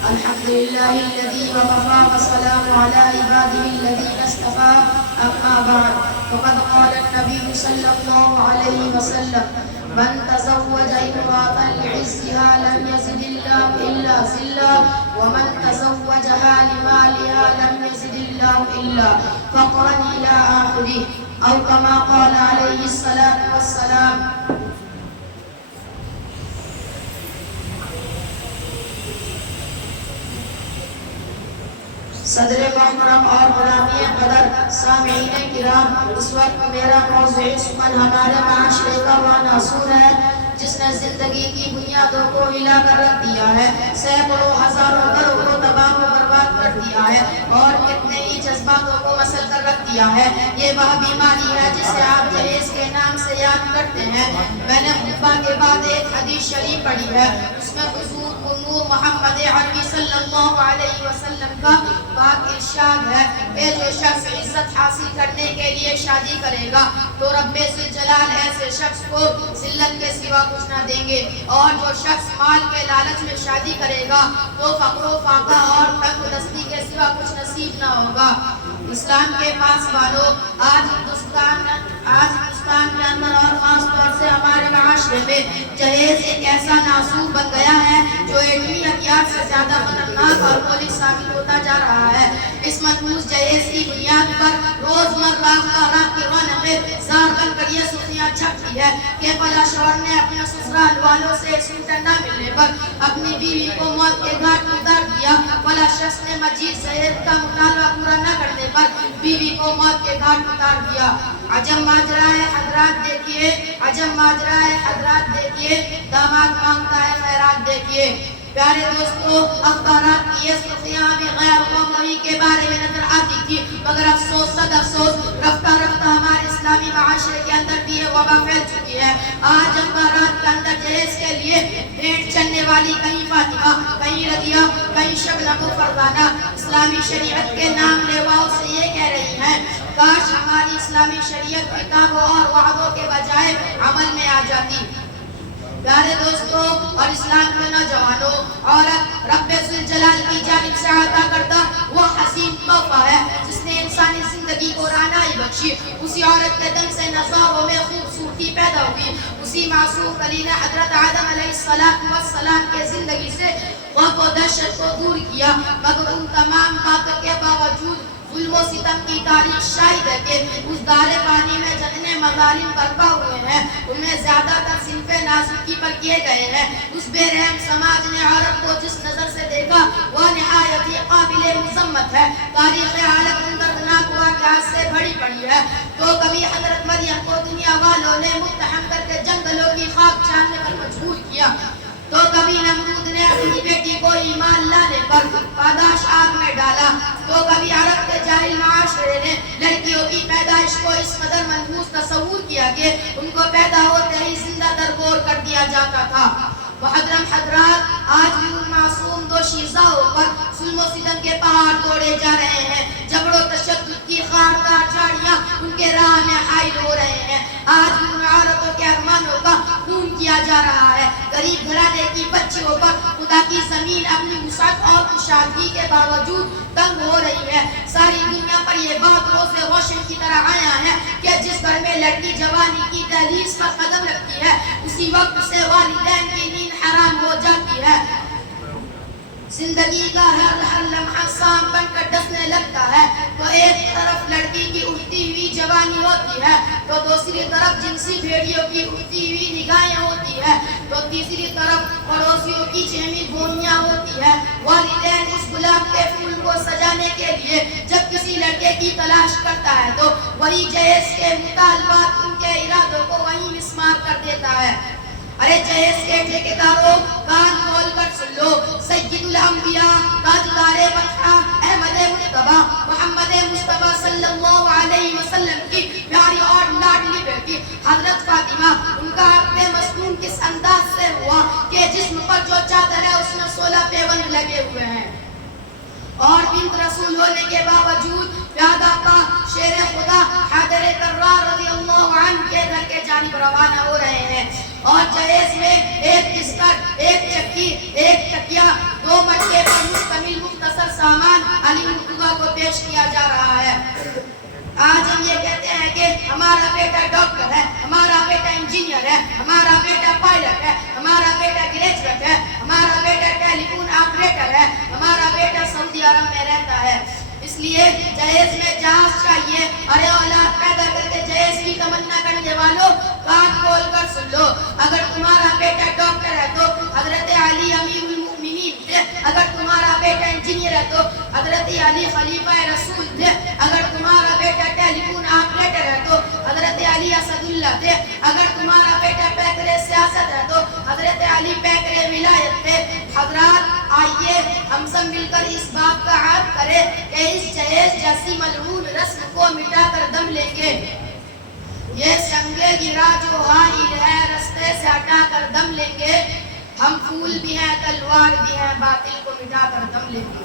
الحمد لله الذي وكفى وسلام على عباده الذين اصطفى أما بعد فقد قال النبي صلى الله عليه وسلم من تزوج امرأة لعزها لم يزد الله إلا ذلا ومن تزوجها لمالها لم يزد الله إلا فقرا إلى آخره أو كما قال عليه الصلاة والسلام. صدر محترم اور غلامی قدر سامعین کرام، اس وقت میرا موضوع سخن ہمارے معاشرے کا وہ ناصور ہے جس نے زندگی کی بنیادوں کو ہلا کر رکھ دیا ہے، سینکڑوں ہزاروں گھروں کو تباہ و برباد کر دیا ہے اور کتنے ہی جذباتوں کو مسل کر رکھ دیا ہے۔ یہ وہ بیماری ہے جسے آپ جہیز کے نام سے یاد کرتے ہیں۔ میں نے خطبہ کے بعد ایک حدیث شریف پڑھی ہے، اس میں حضور محمد عربی صلی اللہ علیہ وسلم کا پاک ارشاد ہے کہ جو شخص عزت حاصل کرنے کے لیے شادی کرے گا تو رب ذوالجلال ایسے شخص کو ذلت کے سوا کچھ نہ دیں گے، اور جو شخص مال کے لالچ میں شادی کرے گا تو فقر و فاقہ اور تنگ دستی کے سوا کچھ نصیب نہ ہوگا۔ اسلام کے پاس والوں، آج ہندوستان کے اندر اور خاص طور سے ہمارے معاشرے میں جہیز ایک ایسا ناسور بن گیا ہے جو ایٹمی ہتھیار سے زیادہ خطرناک اور مہلک ثابت ہوتا جا رہا ہے۔ اس ملموس جہیز کی بنیاد پر روزمرہ کی رونقیں زار بن کر یہ سخنیاں چھپتی ہے کہ فلاں شوہر نے اپنے سسرال والوں سے ایک سوٹر نہ ملنے پر اپنی بیوی کو موت کے گھاٹ اتار دیا، فلاں شخص نے مزید جہیز کا مطالبہ پورا نہ کرنے پر بیوی کو موت کے گھاٹ اتار دیا۔ عجب ماجرا ہے حضرات دیکھیے، عجب ماجرا ہے حضرات دیکھیے، داماد مانگتا ہے خیرات دیکھیے۔ پیارے دوستو، اخبارات کی یہ سرخیاں بھی غیر قومی کے بارے میں نظر آتی تھی، مگر افسوس صد افسوس رفتہ رفتہ ہمارے اسلامی معاشرے کے اندر بھی یہ وبا پھیل چکی ہے۔ آج اخبارات کے اندر جہیز کے لیے بھیٹ چلنے والی کہیں فاطمہ، کہیں رضیہ، کہیں شبنم و فرزانہ اسلامی شریعت کے نام لیواؤں سے یہ کہہ رہی ہیں کاش ہماری اسلامی شریعت کتابوں اور وعدوں کے بجائے عمل میں آ جاتی۔ پیارے دوستو اور اسلام کے نوجوانوں، عورت رب ذوالجلال کی جانب سے عطا کردہ وہ حسین تحفہ ہے جس نے انسانی زندگی کو رعنائی بخشی۔ اسی عورت کے دم سے نظاروں میں خوبصورتی پیدا ہوئی، اسی معصوم کلیم حضرت آدم علیہ السلام کے زندگی سے خوف و دہشت کو دور کیا، مگر ان تمام باتوں کے باوجود ظلم و ستم کی تاریخ شاہد ہے کہ اس دار پانی میں جتنے مظالم برپا ہوئے ہیں ان میں زیادہ تر صنف نازکی پر کیے گئے ہیں۔ اس بے رحم سماج نے عورت کو جس نظر سے دیکھا وہ نہایت ہی قابل مذمت ہے۔ تاریخ عالم ان دردناک واقعات سے بھری پڑی ہے۔ تو کبھی حضرت مریم کو دنیا والوں نے متہم کر کے جنگلوں کی خاک چھاننے پر مجبور کیا، تو کبھی نمرود نے اپنی بیٹی کو ایمان لانے پر پاداش آگ میں ڈالا، تو کبھی عرب کے جاہل معاشرے نے لڑکیوں کی پیدائش کو اس قدر منحوس تصور کیا کہ ان کو پیدا ہوتے ہی زندہ درگور کر دیا جاتا تھا۔ محترم حضرات، آج بھی ان معصوم دوشیزاؤں پر ظلم و ستم کے پہاڑ توڑے جا رہے ہیں، جبر و تشدد کی خاردار جھاڑیاں ان کے راہ میں حائل ہو رہے ہیں۔ آج بھی ان عورتوں کے ارمانوں کا خون کیا جا رہا ہے۔ غریب گھرانے کی بچیوں پر خدا کی زمین اپنی وسعت اور کشادگی کے باوجود تنگ ہو رہی ہے۔ ساری دنیا پر یہ بات روز روشن کی طرح آیا ہے کہ جس گھر میں لڑکی جوانی کی دہلیز پر قدم رکھتی ہے اسی وقت سے والدین کی نیند حرام ہو جاتی ہے۔ زندگی کا ہر لمحہ سام بن کر ڈسنے لگتا ہے، تو ایک طرف لڑکی کی اٹھتی ہوئی جوانی ہوتی ہے تو دوسری طرف جنسی بھیڑیوں کی اٹھتی ہوئی نگاہیں ہوتی ہے، تو تیسری طرف پڑوسیوں کی چہمی گونیاں ہوتی ہے۔ والدین اس گلاب کے پھول کو سجانے کے لیے جب کسی لڑکے کی تلاش کرتا ہے تو وہی جہیز کے مطالبات ان کے ارادوں کو وہیں مسمار کر دیتا ہے۔ ارے جہیز کے ٹھیکیداروں، کان کھول کر سن لو، سید الانبیاء تاجدار مدحہ احمد مجتبی محمد مصطفیٰ صلی اللہ علیہ وسلم کی پیاری اور لاڈلی بیٹی حضرت فاطمہ، ان کا عقد مسنون کس انداز سے ہوا کہ جسم پر جو چادر ہے اس میں 16 پیوند لگے ہوئے ہیں، اور بنت رسول ہونے کے باوجود پیادہ کا شیر خدا حیدر کرار رضی اللہ عنہ کے گھر کے جانب روانہ ہو رہے ہیں۔ اور جہیز میں ایک بستر، ایک چکی، ایک تکیا، 2 مٹکے پر مشتمل مختصر سامان علی مرتضیٰ کو پیش کیا جا رہا ہے۔ آج ہم یہ کہتے ہیں کہ ہمارا بیٹا ڈاکٹر ہے، ہمارا بیٹا انجینئر ہے، ہمارا بیٹا پائلٹ ہے، ہمارا بیٹا گریجویٹ ہے، ہمارا بیٹا ٹیلی فون آپریٹر ہے، ہمارا بیٹا سعودی عرب میں رہتا ہے۔ اس لیے جہیز میں جہاز چاہیے، ارے اولاد پیدا کر کے جہیز کی تمنا کرنے والوں کان کھول کر سن لو، اگر تمہارا بیٹا ڈاکٹر ہے تو حضرت علی امیر المؤمنین تھے، اگر تمہارا بیٹا انجینئر ہے تو حضرت علی خلیفہ رسول تھے، اگر تمہارا بیٹا ٹیلی فون آپریٹر ہے تو حضرت علی اسد اللہ تھے، اگر تمہارا بیٹا پیکر سیاست ہے تو حضرت علی پیکر ولایت تھے۔ حضرات آئیے ہم سب مل کر اس بات کا عہد کریں کہ اس جہیز جیسی ملعون رسم کو مٹا کر دم لیں گے۔ یہ سنگ گرا جو حائل ہے رستے سے ہٹا کر دم لیں گے، ہم پھول بھی ہیں تلوار بھی ہیں باطل کو مٹا کر دم لیں گے۔